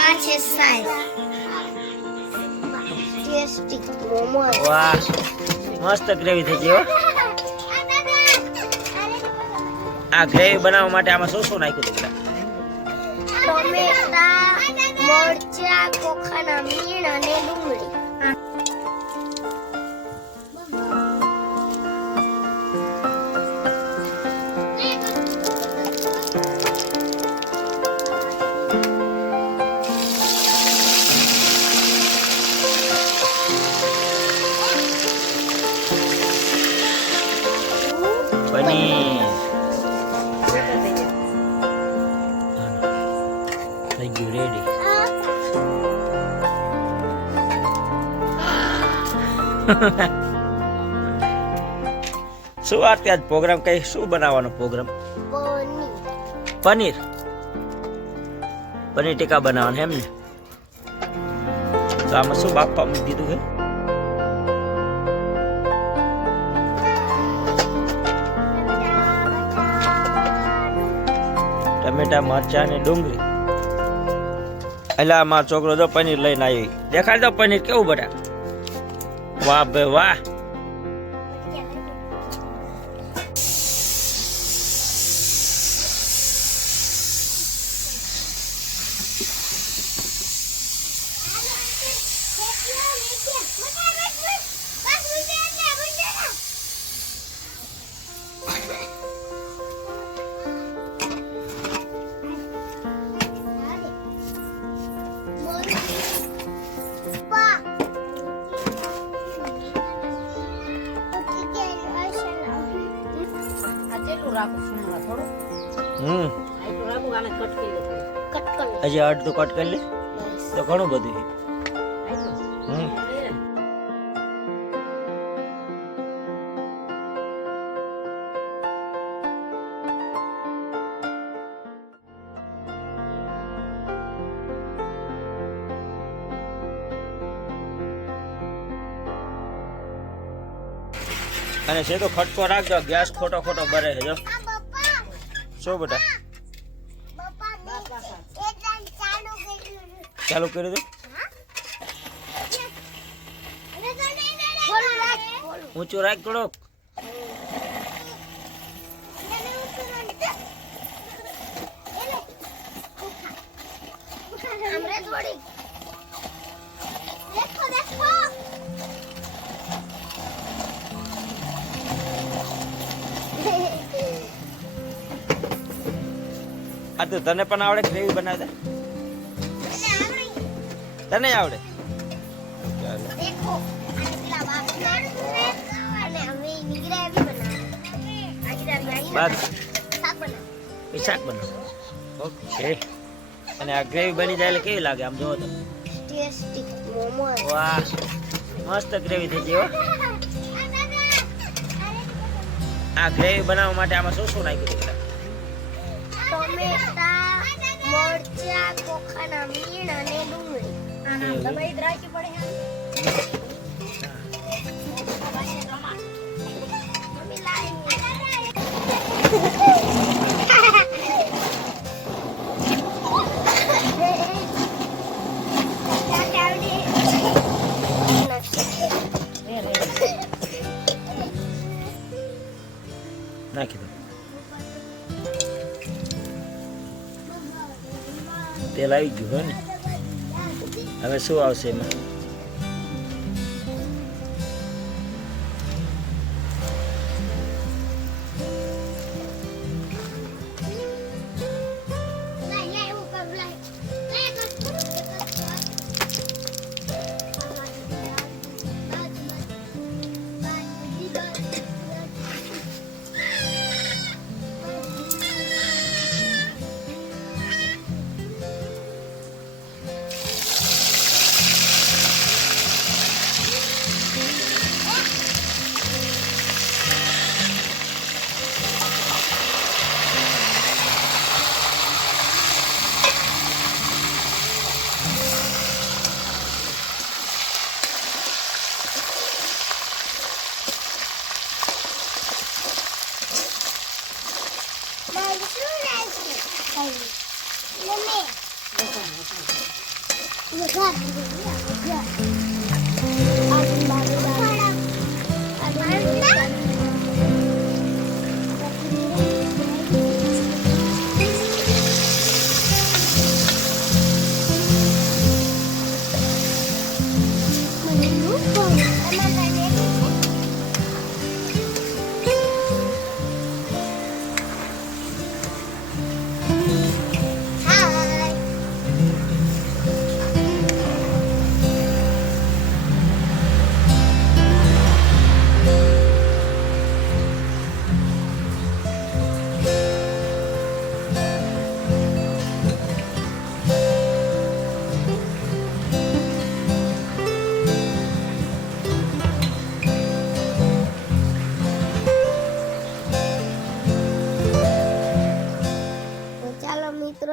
આ છે size tasty. વાહ મસ્ત ગ્રેવી થઈ ગયો આ ગ્રેવી બનાવવા માટે આમાં શું શું નાખ્યું હતું? ટમેટા મરચા કોખાના મીણ અને ડુંગળી પનીર થઈ ગયું રેડી શું વાત આજ પ્રોગ્રામ કઈ? શું બનાવવાનો પ્રોગ્રામ પનીર. પનીર ટીકા બનાવવાનું એમ ને? તો આમાં શું બાપા મૂકી દીધું છે? ટમેટા, મરચા અને ડુંગળી. એટલે મારો છોકરો જો પનીર લઈને આવી. દેખાડ દો પનીર કેવું બધા વાહ ભાઈ, વાહ. હજી અડધું કટ કરી લે. તો ઘણું બધું. હમ. અને છે તો ખટકો રાખજો ગેસ ખોટો ખોટો બરે છે જો શું બેટા? ચાલુ કરી દો. ઊંચું રાખ થોડોક. આ તો તને પણ આવડે ગ્રેવી બનાવતા? આગળ આવડે? બસ શાક બનાવ. ઓકે. અને આ ગ્રેવી બની જાય એટલે કેવી લાગે? આમ જોવો તો. વાહ. મસ્ત ગ્રેવી થઈ હો. આ ગ્રેવી બનાવવા માટે આમાં શું શું નાખ્યું હતું ટમેટા, મરચા, કોખાના મીણ અને ડુંગળી. નાખી દો. તેલ આવી ગયું હોય ને. શું આવશે એમાં?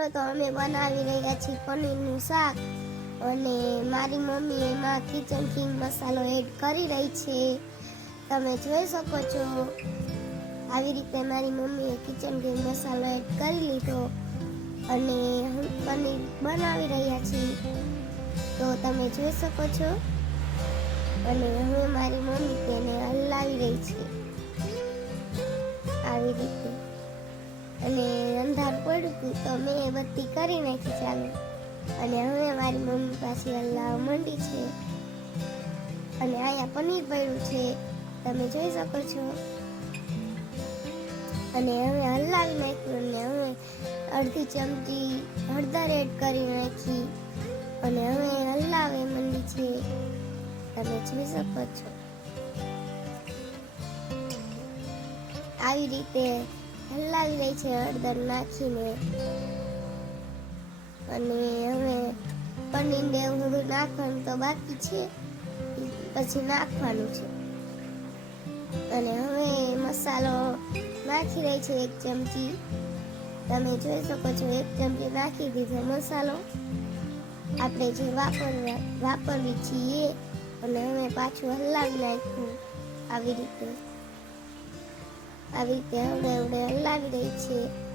તો અમે બનાવી રહ્યા છીએ પનીરનું શાક. અને મારી મમ્મી એમાં કિચન કિંગ મસાલો એડ કરી રહી છે. તમે જોઈ શકો છો. આવી રીતે મારી મમ્મીએ કિચન કિંગ મસાલો એડ કરી લીધો. અને હું પનીર બનાવી રહ્યા છીએ. તો તમે જોઈ શકો છો. અને હું મારી મમ્મી તેને હલાવી રહી છે. આવી રીતે અને અંધાર પડ્યું હતું તો મેં બત્તી કરી નાખી ચાલુ. અને હવે મારી મમ્મી પાસે હલાવવા મંડી છે. અને અહીંયા પનીર પડ્યું છે. તમે જોઈ શકો છો. અને હવે હલાવી નાખ્યું અને હવે અડધી ચમચી હળદર એડ કરી નાખી. અને હવે હલાવે મંડી છે. તમે જોઈ શકો છો. આવી રીતે હલાવી લે છે હળદર નાખીને. અને હવે પનીરને એવું થોડું નાખવાનું તો બાકી છે. પછી નાખવાનું છે. અને હવે મસાલો નાખી રહી છે એક ચમચી. તમે જોઈ શકો છો એક ચમચી નાખી દીધો મસાલો. આપણે જે વાપરવા વાપરવી છીએ. અને હવે પાછું હલાવી નાખ્યું આવી રીતે. આવી રીતે હવડે હવડે હલાવી રહી છે.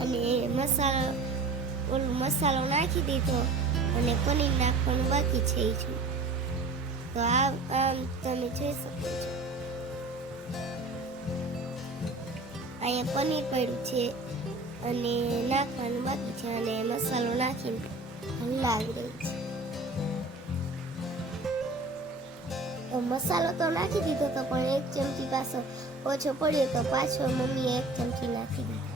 અને મસાલો, ઓલું મસાલો નાખી દીધો અને પનીર નાખવાનું બાકી છે છું. તો આ, આમ તમે જોઈ શકો છો. અહીંયા પનીર પડ્યું છે અને નાખવાનું બાકી છે અને મસાલો નાખીને હલાવી રહી છે. મસાલો તો નાખી દીધો તો પણ એક ચમચી પાછો ઓછો પડ્યો તો પાછો મમ્મીએ એક ચમચી નાખી દીધો.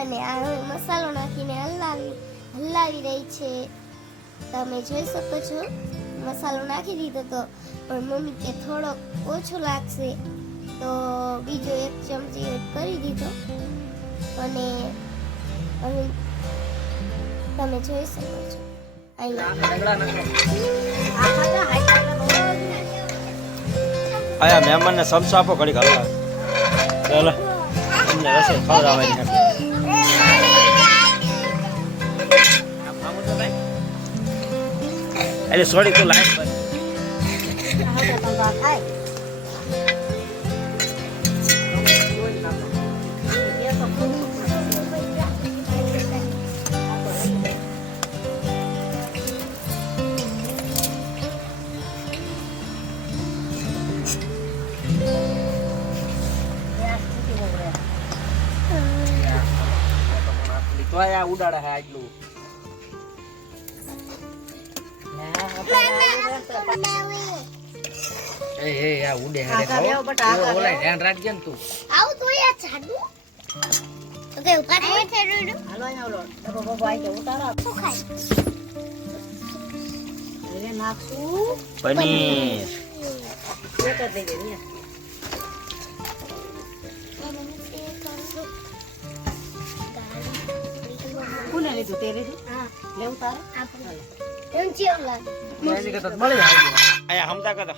અને આ હવે મસાલો નાખીને હલાવી હલાવી રહી છે. તમે જોઈ શકો છો મસાલો નાખી દીધો તો પણ મમ્મી કે થોડો ઓછો લાગશે. તો બીજો એક ચમચી એડ કરી દીધો. અને હવે તમે જોઈ શકો છો. અહીંયા આયા મહેમાનને સમસા આપો ઘડી હલવા ચાલો. એમને રસોઈ ખવડાવવાની. એટલે સોરી તું લાઈન તો આ ઉડાડે હે આટલું. એ એ આ ઉડે હે આગળ દેખાવો. લેવો બટા, આગળ ઓલા લેવો. ધ્યાન રાખજે ને તું. આવું તો યાર જાડુ ઓકે ઊભા થઈ છે રૂડુ હાલો અહીંયા ઓલો ડબ્બો બબ્બો આઈ ગયો ઉતારો શું ખાય? નાખશું પનીર. એક જ દઈ દે કોને લીધું તે લીધું? હા. લેવું તારે? આપણે એમ કેવું લાગે? એની કરતા તો મળી જાય. અહીંયા હમતા કરતો.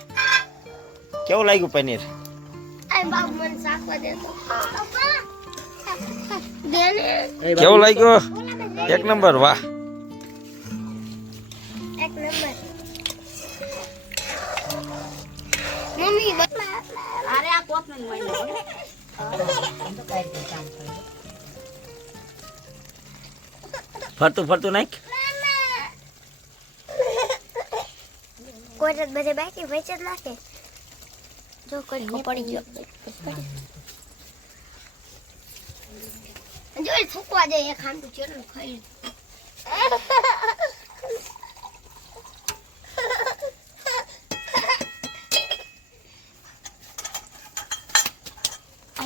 કેવું લાગ્યું પનીર? આય બાપ મને શાકવા દે તો. કેવું લાગ્યું? એક નંબર વાહ. એક નંબર. મમ્મી અરે આ કોપ નહીં મળી ફરતું ફરતું નાખ. કોઈ રાત બધે બાકી વેચે જ નાખે. જો કટકો પડી ગયો. જો એક ખાઈ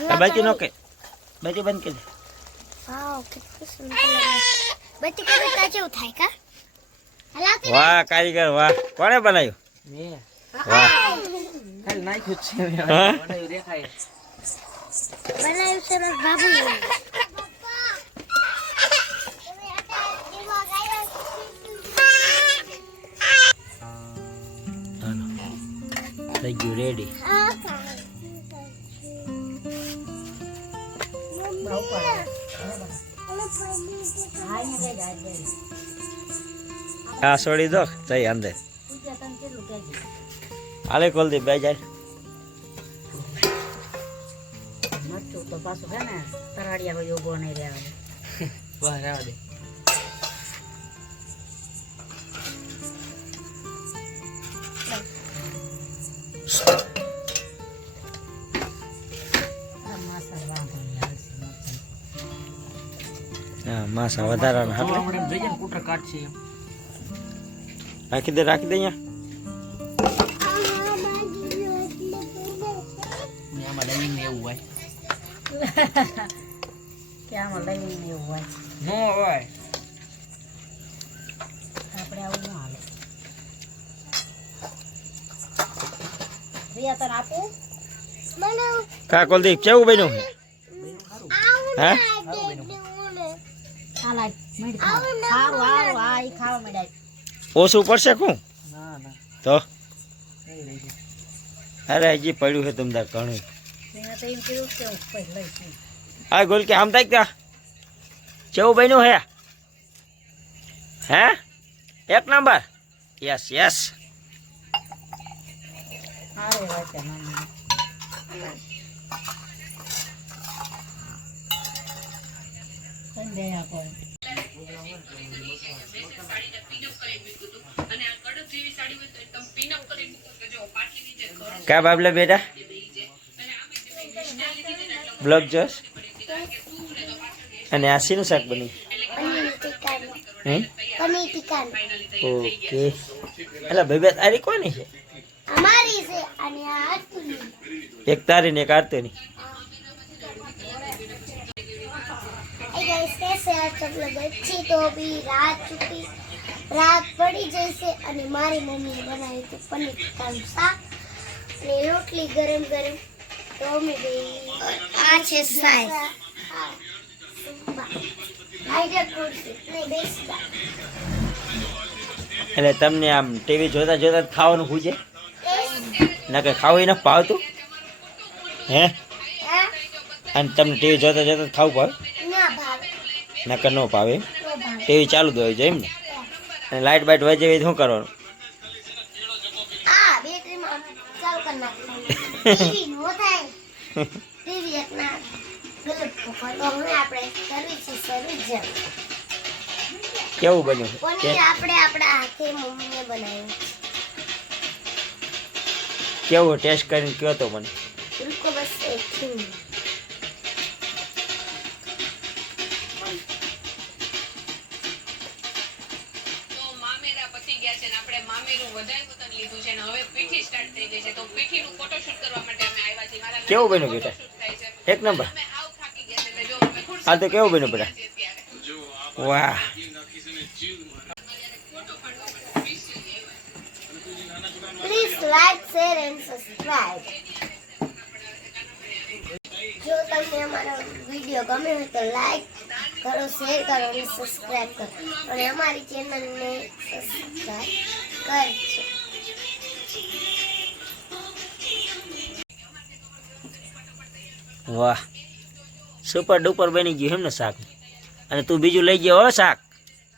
આ નો કે. બાકી બંધ કરી દે. વાવ કેટલું સુંદર લાગે બત્તી કરે તો જેવું થાય કા? વાહ કારીગર વાહ. કોણે બનાવ્યું? મેં. વાહ. ખાલી નાખ્યું છે મેં. બનાવ્યું દેખાય. બનાવ્યું છે મારા બાબુ થઈ ગયું રેડી હા આ છોડી દો જઈ અંદર હાલે કોલ કેટલું કહેજે આલે કોલદી બે જાય. તો પાછું હે ને તરાડિયા ભાઈ ઊભો નહીં રહેવા દે. હા માસા વધારાના. હાટલે. રાખી દે રાખી દે અહીંયા. આપણે આવું ન હાલે. રિયા તને આપું? કા કોલદી કેવું બન્યું? હે? ઓછું પડશે ના તો. અરે હજી પડ્યું છે તમદાર ઘણું. કે. આ ગોલ કે આમ થાય ક્યાં કેવું બન્યું હે? હે? એક નંબર. Yes yes. સારું દે આપો કા બાબલા બેટા? બ્લોગ જોશ? અને આ શીનું શાક બની ઓકે. એટલે ભાઈ બેન તારી કોની છે? અમારી છે અને આ અતુલની એક તારી ને એક આરતીની Hey રહેશે શેર ચકલો ગચ્છી તો બી રાત ચૂકી રાત પડી જશે અને મારી મમ્મીએ બનાવ્યું હતું પનીર ટીકાનું શાક અને રોટલી ગરમ ગરમ. તો અમે ગઈ. આ છે સાઈ. એટલે તમને આમ ટીવી જોતા જોતા ખાવાનું ખૂજે ના કે ખાવું એને ભાવતું? હે? અને તમને ટીવી જોતા જોતા ખાવું પડે નકર ન પાવે ટીવી ચાલુ જ હોય છે ને. અને લાઇટ બાઇટ વહી જવી શું કરવાનું? કેવું બન્યું? આપણે કેવું ટેસ્ટ કરીને કયો તો મને? બસ કેવું બન્યું બેટા? એક નંબર. આ તો કેવું બન્યું બેટા? વાહ. Please like, share and subscribe. જો તમને અમારો વીડિયો ગમે હોય તો લાઈક કરો શેર કરો અને સબસ્ક્રાઈબ કરો. અને અમારી ચેનલને સબસ્ક્રાઈબ કરજો વાહ. સુપર ડુપર બની ગયું એમને શાક? અને તું બીજું લઈ ગયો હો શાક?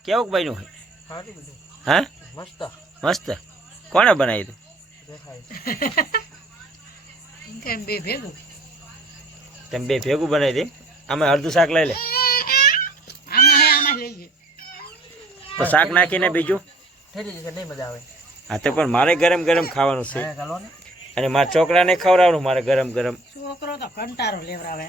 કેવું બન્યું? હા? મસ્ત. મસ્ત. કોણે બનાવ્યું તું? બે ભેગું? તમે બે ભેગું બનાવી દે. આમાં અડધું શાક લઈ લે. આમાં હે આમાં લઈ તો શાક નાખીને બીજું? ઠરી જશે નહીં મજા આવે. હા તો પણ મારે ગરમ ગરમ ખાવાનું છે. હા ચાલો ને. અને મારા છોકરાને ખવડાવવાનું મારે ગરમ ગરમ. છોકરો તો કંટારો લેવરાવે.